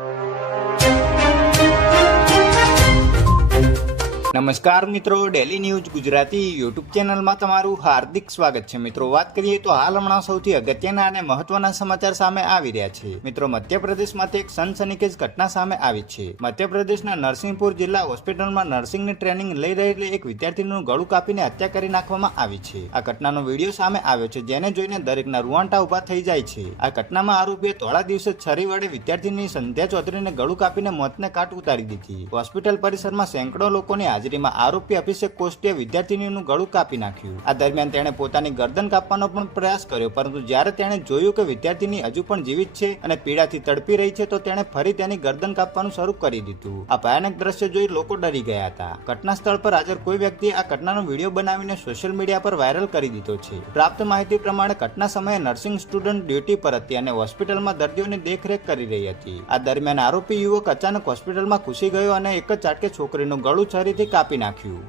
you. નમસ્કાર મિત્રો daily news Gujarati YouTube ચેનલમાં તમારું હાર્દિક સ્વાગત છે. મિત્રો, વાત કરીએ તો હાલ હમણાં સૌથી અગત્યના અને મહત્વના સમાચાર સામે આવી રહ્યા છે. મિત્રો મધ્યપ્રદેશમાંથી એક સનસનીખેજ ઘટના સામે આવી છે. મધ્યપ્રદેશના નરસિંહપુર જિલ્લા હોસ્પિટલમાં નર્સિંગની ટ્રેનિંગ લઈ રહેલી એક વિદ્યાર્થીનું ગળું કાપીને હત્યા કરી નાખવામાં આવી છે. આ ઘટનાનો વીડિયો સામે આવ્યો છે, જેને જોઈને દરેકના રૂવાંટા ઊભા થઈ જાય છે. આ ઘટનામાં આરોપીએ થોડા દિવસે છરી વડે વિદ્યાર્થીની સંધ્યા ચૌધરીને ગળું કાપીને મોતને કાટ ઉતારી દીધી. હોસ્પિટલ પરિસરમાં સેંકડો લોકોની હાજરીમાં આરોપી અભિષેક કોષ્ટીએ વિદ્યાર્થીનીનું ગળું કાપી નાખ્યું. આ દરમિયાન તેણે પોતાની ગરદન કાપવાનો પણ પ્રયાસ કર્યો, પરંતુ જ્યારે તેણે જોયું કે વિદ્યાર્થીની હજુ પણ જીવિત છે અને પીડાથી તડપી રહી છે, તો તેણે ફરી તેની ગરદન કાપવાનું શરૂ કરી દીધું. આ ભયાનક દ્રશ્ય જોઈ લોકો ડરી ગયા હતા. ઘટના સ્થળ પર હાજર કોઈ વ્યક્તિએ આ ઘટનાનો વીડિયો બનાવીને સોશિયલ મીડિયા પર વાયરલ કરી દીધો છે. પ્રાપ્ત માહિતી પ્રમાણે ઘટના સમયે નર્સિંગ સ્ટુડન્ટ ડ્યુટી પર હતી અને હોસ્પિટલમાં દર્દીઓની દેખરેખ કરી રહી હતી. આ દરમિયાન આરોપી યુવક અચાનક હોસ્પિટલમાં ઘૂસી ગયો અને એક જ ચાટકે છોકરીનું ગળું છરીથી કાપી નાખ્યું.